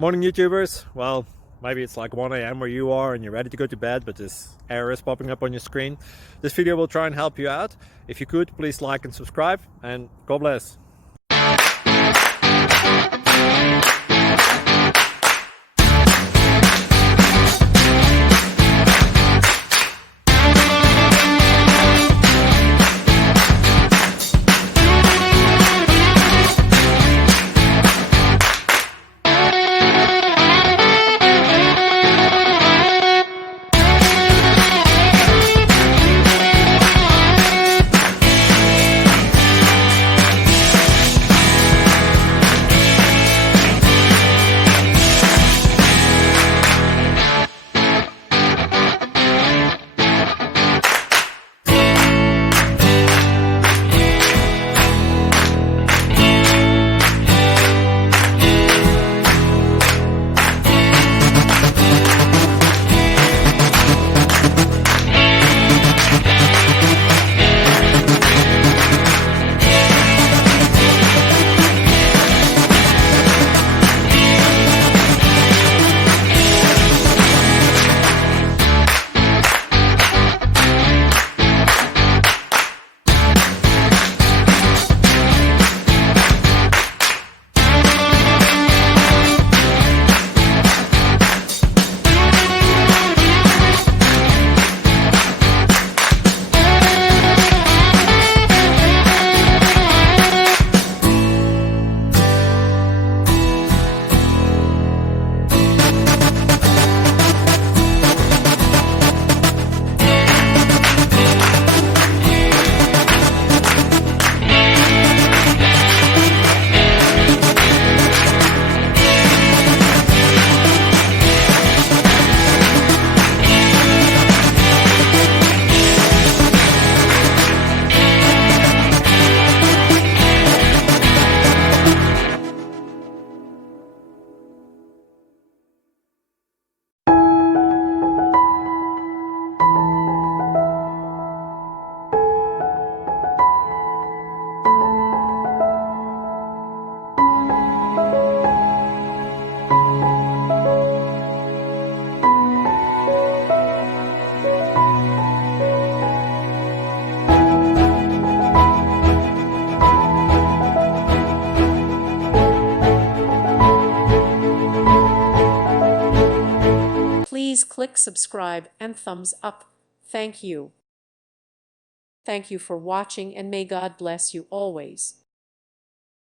Morning YouTubers. Well, maybe it's like 1 a.m. where you are and you're ready to go to bed, but this error is popping up on your screen. This video will try and help you out. If you could, please like and subscribe, and God bless. Please click subscribe and thumbs up. Thank you. Thank you for watching, and may God bless you always.